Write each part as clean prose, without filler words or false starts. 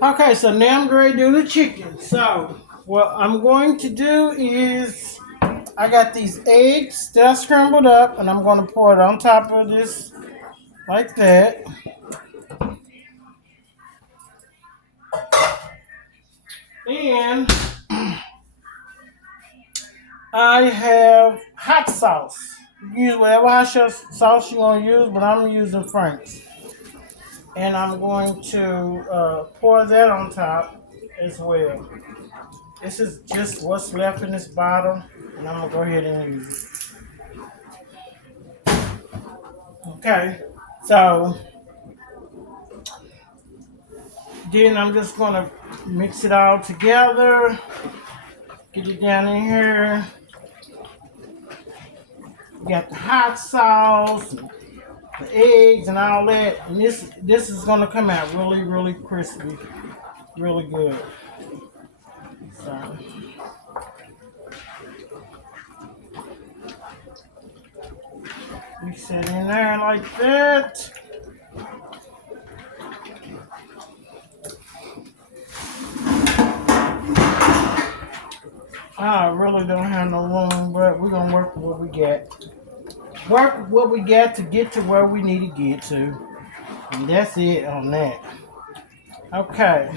Okay, so now I'm ready to do the chicken. So what I'm going to do is I got these eggs that I scrambled up, and I'm going to pour it on top of this like that. And I have hot sauce. Use whatever sauce you want to use, but I'm using Frank's. And I'm going to pour that on top as well. This is just what's left in this bottle, and I'm going to go ahead and use it. Okay, so then I'm just going to mix it all together, get it down in here. We got the hot sauce, the eggs, and all that. And this is gonna come out really, really crispy, really good. So mix it in there like that. I really don't have no room, but we're gonna work with what we got. Work with what we got to get to where we need to get to. And that's it on that. Okay.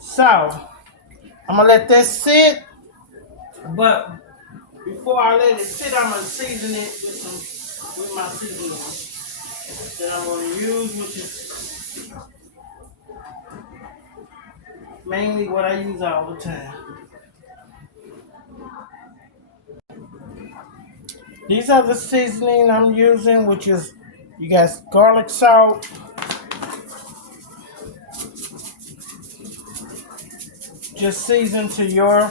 So I'm gonna let that sit, but before I let it sit, I'm gonna season it with my seasoning that I'm gonna use, which is mainly what I use all the time. These are the seasoning I'm using, which is you got garlic salt, just season to your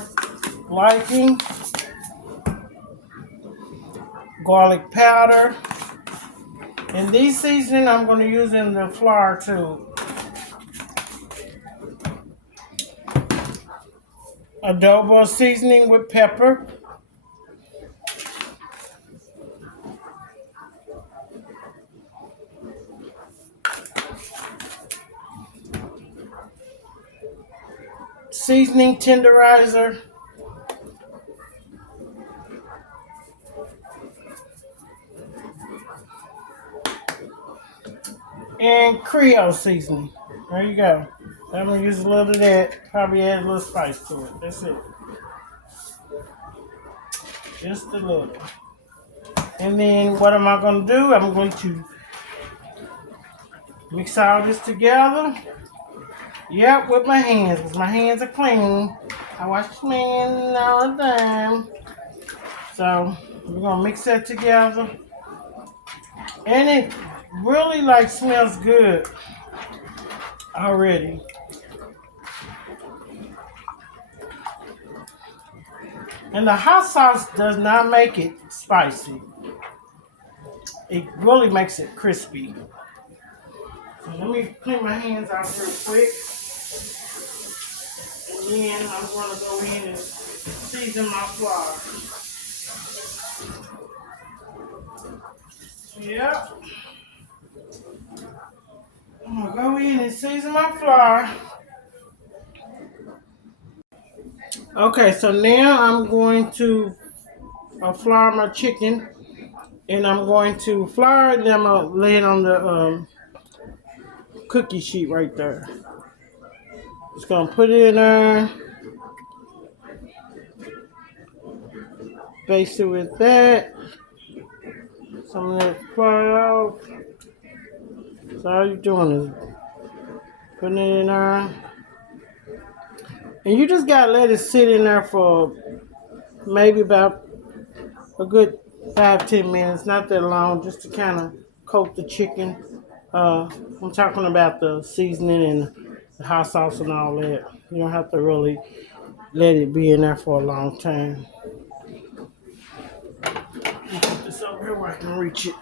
liking, garlic powder, and these seasoning I'm going to use in the flour too. Adobo seasoning with pepper, seasoning tenderizer, and Creole seasoning. There you go. I'm gonna use a little of that. Probably add a little spice to it. That's it. Just a little. And then what am I gonna do? I'm going to mix all this together. Yep, with my hands, because my hands are clean. I wash my hands all the time. So we're gonna mix that together. And it really like smells good already. And the hot sauce does not make it spicy. It really makes it crispy. So let me clean my hands out real quick. And then I'm gonna go in and season my flour. Yep. I'm gonna go in and season my flour. Okay, so now I'm going to flour my chicken, and I'm going to flour it, and I'm gonna lay it on the cookie sheet right there. Just gonna put it in there, baste it with that. Some of that flour out. So all you're doing is putting it in there, and you just gotta let it sit in there for maybe about a good 5-10 minutes, not that long, just to kind of coat the chicken. I'm talking about the seasoning and the hot sauce and all that. You don't have to really let it be in there for a long time. Let me put this over here where I can reach it.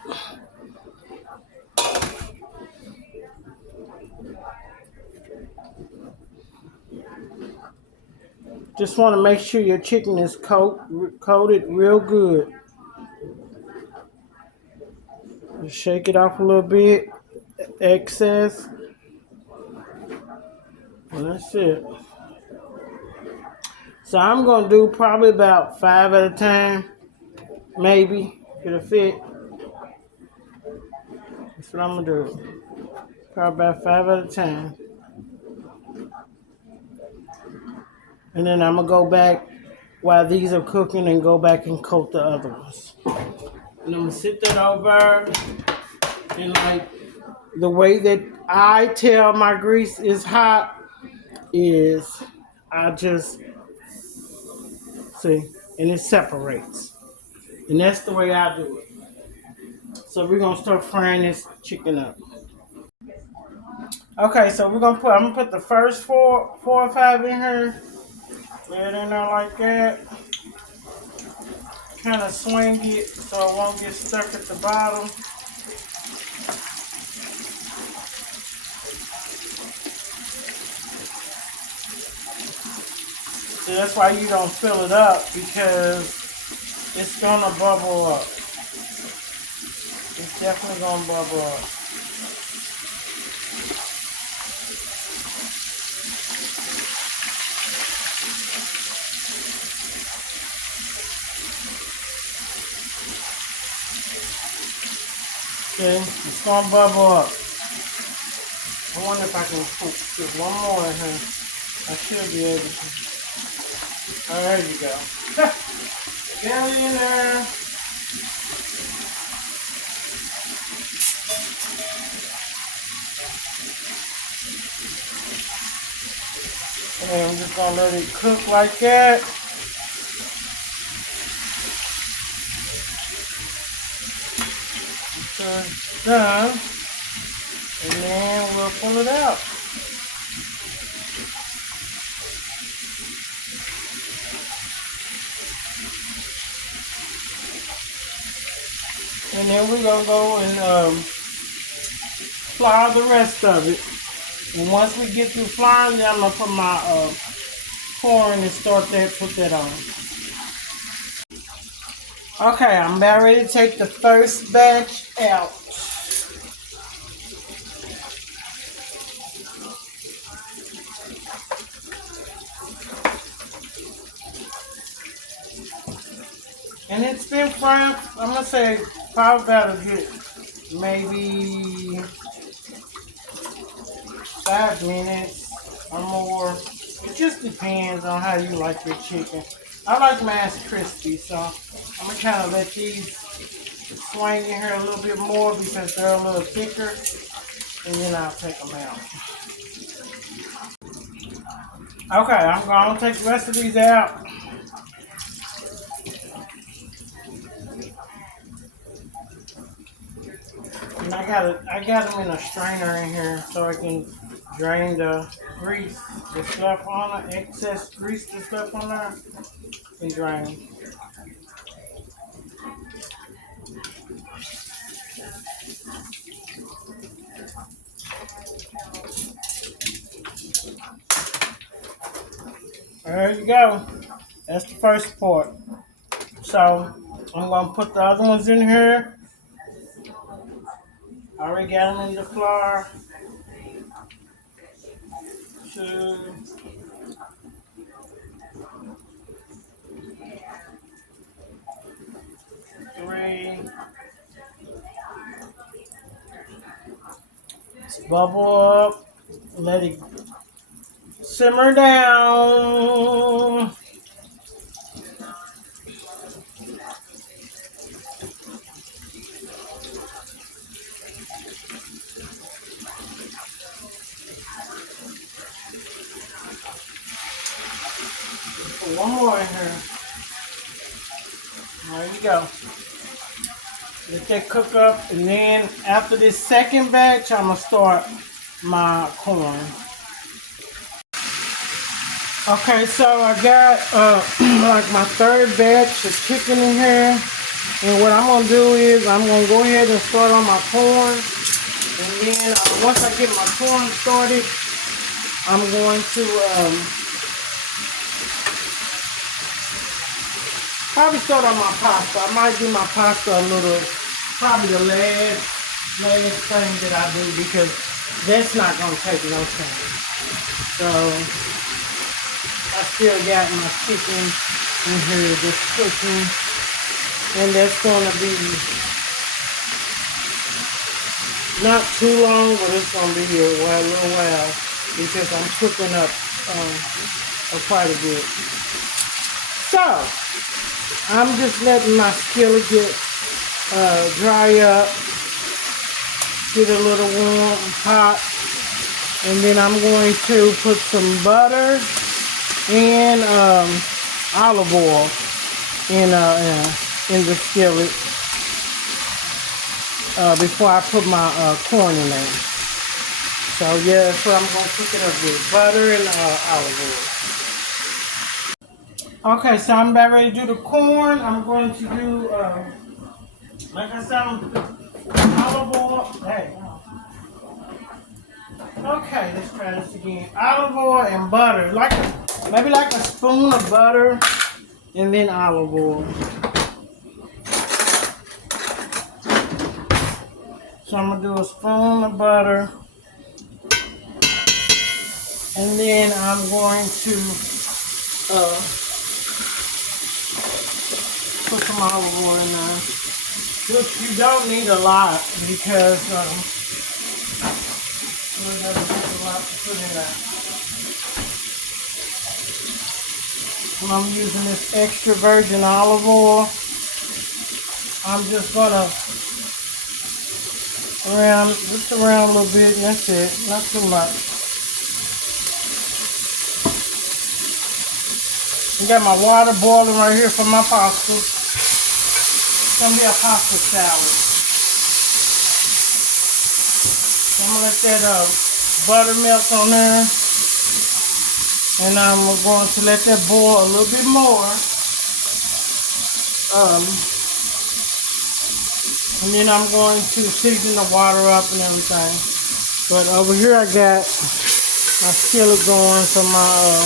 Just want to make sure your chicken is coated real good. Just shake it off a little bit, excess. And that's it. So I'm gonna do probably about 5 at a time, maybe if it'll fit. That's what I'm gonna do. Probably about 5 at a time, and then I'm gonna go back while these are cooking and go back and coat the other ones. And I'm gonna sit that over, and like the way that I tell my grease is hot is I just see, and it separates, and that's the way I do it. So we're gonna start frying this chicken up. Okay, so I'm gonna put the first four or five in here. Lay it in there like that. Kind of swing it so it won't get stuck at the bottom. So that's why you don't fill it up, because it's gonna bubble up. It's definitely gonna bubble up. Okay, it's gonna bubble up. I wonder if I can put one more in here. I should be able to. Oh, there you go. Get it in there. And I'm just gonna let it cook like that. Until it's done. And then we'll pull it out. And then we're gonna go and flour the rest of it. And once we get through flouring, then I'm gonna put my corn and put that on. Okay, I'm about ready to take the first batch out. And it's been frying, I'm gonna say probably about a good maybe 5 minutes or more. It just depends on how you like your chicken. I like mine crispy, so I'm gonna kind of let these swing in here a little bit more because they're a little thicker, and then I'll take them out. Okay, I'm gonna take the rest of these out. And I got them in a strainer in here so I can drain the grease, the stuff on it, excess grease, the stuff on there, and drain. There you go. That's the first part. So I'm gonna put the other ones in here. I already got them in the flour. 2, 3. Let's bubble up. Let it simmer down. Put one more in here. There you go. Let that cook up, and then after this second batch, I'm gonna start my corn. Okay, so I got like my third batch of chicken in here, and what I'm gonna do is I'm gonna go ahead and start on my corn, and then once I get my corn started, I'm going to probably start on my pasta. I might do my pasta a little, probably the last thing that I do, because that's not gonna take no time. So I still got my chicken in here just cooking. And that's going to be not too long, but it's going to be here a little while because I'm cooking up quite a bit. So I'm just letting my skillet get dry up, get a little warm, hot, and then I'm going to put some butter and olive oil in the skillet before I put my corn in there. So yeah, that's what I'm going to cook it up with, butter and olive oil. Okay, so I'm about ready to do the corn. I'm going to do, like I said, I'm going to put olive oil. Hey. Okay, let's try this again. Olive oil and butter, maybe like a spoon of butter, and then olive oil. So I'm gonna do a spoon of butter, and then I'm going to put some olive oil in there. You don't need a lot because there's a lot to put in there. When I'm using this extra virgin olive oil, I'm just gonna just around a little bit, and that's it, not too much. I got my water boiling right here for my pasta. It's gonna be a pasta salad. So I'm gonna let that butter melt on there, and I'm going to let that boil a little bit more. And then I'm going to season the water up and everything. But over here I got my skillet going for my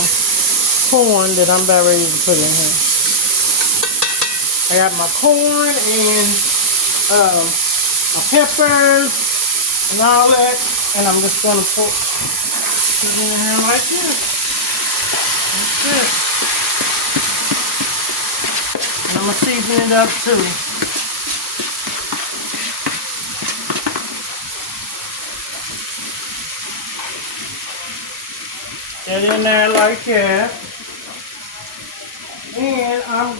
corn that I'm about ready to put in here. I got my corn and my peppers and all that. And I'm just going to put it in here like this. That's it. And I'm going to season it up too. Get in there like that. And I'm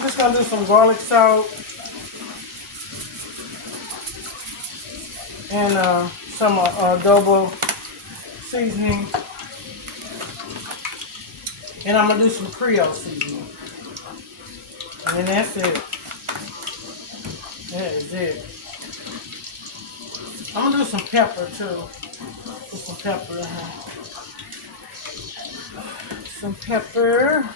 just going to do some garlic salt and some adobo seasoning. And I'm going to do some Creole seasoning. And that's it. That is it. I'm going to do some pepper too. Put some pepper in here. Some pepper.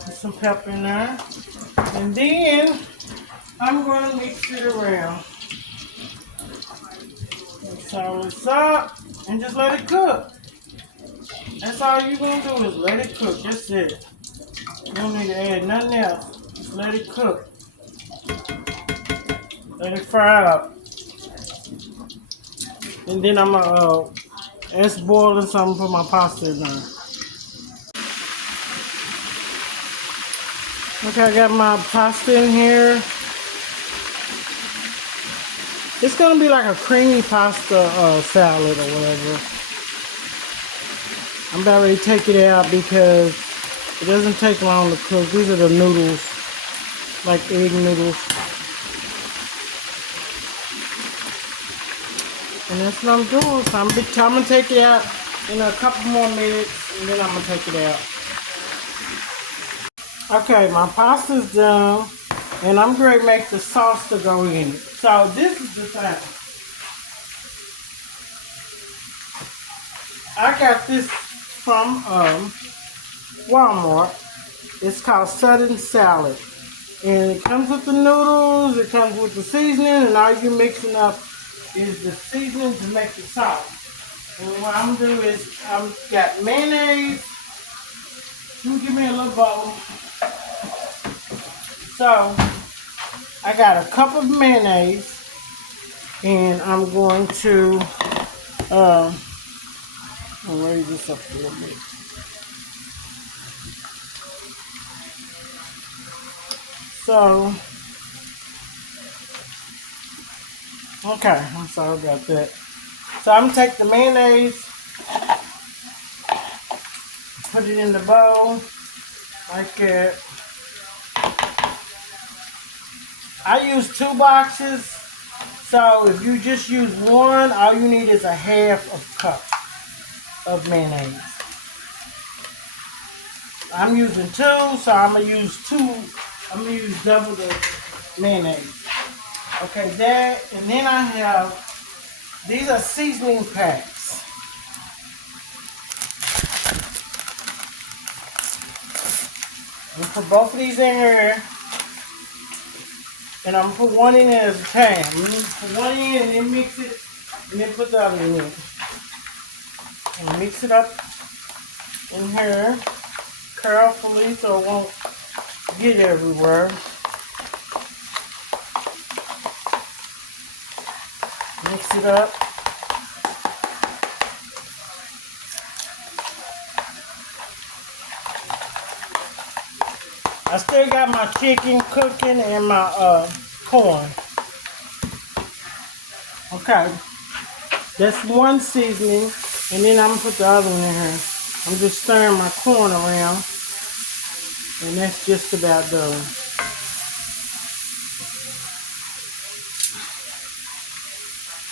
Put some pepper in there. And then I'm going to mix it around. So it's up and just let it cook. That's all you're going to do is let it cook. That's it. You don't need to add nothing else. Just let it cook. Let it fry up. And then I'm going to, it's boiling, so I'm going to put my pasta in there. Okay, I got my pasta in here. It's going to be like a creamy pasta salad or whatever. I'm about ready to take it out because it doesn't take long to cook. These are the noodles, like egg noodles. And that's what I'm doing. So I'm going to take it out in a couple more minutes, and then I'm going to take it out. Okay, my pasta's done, and I'm going to make the sauce to go in it. So this is the thing. I got this from Walmart. It's called Southern Salad. And it comes with the noodles, it comes with the seasoning, and all you're mixing up is the seasoning to make the sauce. And what I'm gonna do is I'm got mayonnaise. You give me a little bowl. So I got a cup of mayonnaise, and I'm going to I'll raise this up a little bit. So okay, I'm sorry about that. So I'm gonna take the mayonnaise, put it in the bowl like that. I use 2 boxes, so if you just use one, all you need is a half a cup of mayonnaise. I'm using 2, so I'm gonna use double the mayonnaise. Okay, that, and then I have, these are seasoning packs. I'm gonna put both of these in here, and I'm gonna put one in there at a time. Put one in and then mix it, and then put the other in. And mix it up in here carefully so it won't get everywhere. Mix it up. I still got my chicken cooking and my corn. Okay, that's one seasoning, and then I'm gonna put the other one in here. I'm just stirring my corn around, and that's just about done.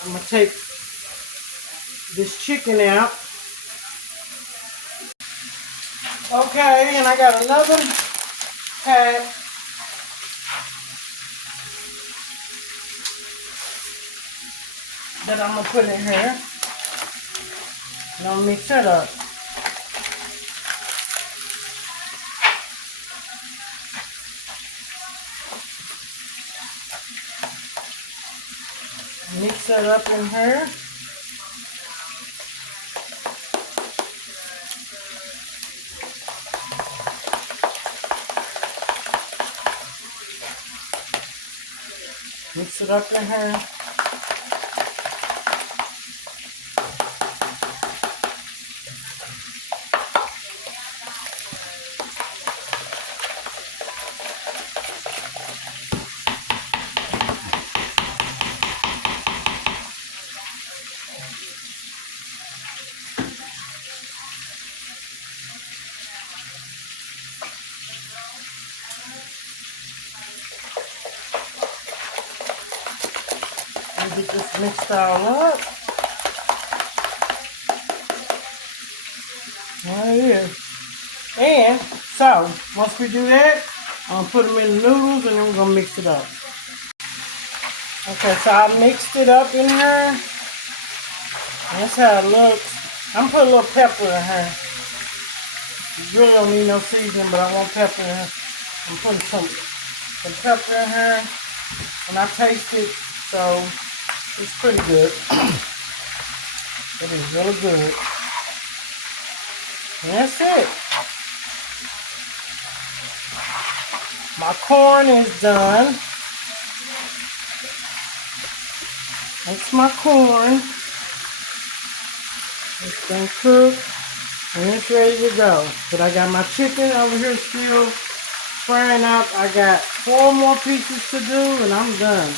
I'm gonna take this chicken out. Okay, and I got another pack. That I'm gonna put in here. And I'll mix that up. Mix that up in here. Mix it up in here. And get this mixed all up. There it is. And so, once we do that, I'm going to put them in the noodles and then we're going to mix it up. Okay, so I mixed it up in here. That's how it looks. I'm going to put a little pepper in here. You really don't need no seasoning, but I want pepper in here. I'm putting some pepper in here. And I taste it, so it's pretty good. It is really good. And that's it. My corn is done. That's my corn. It's been cooked and it's ready to go. But I got my chicken over here still frying up. I got 4 more pieces to do and I'm done.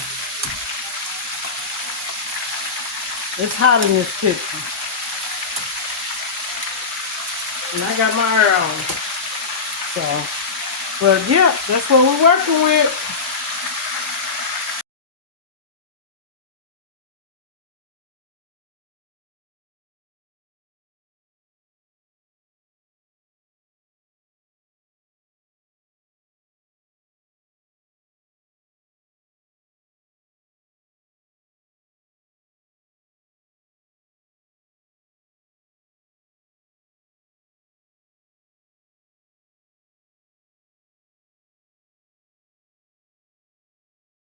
It's hot in this kitchen. And I got my hair on. So, but yeah, that's what we're working with.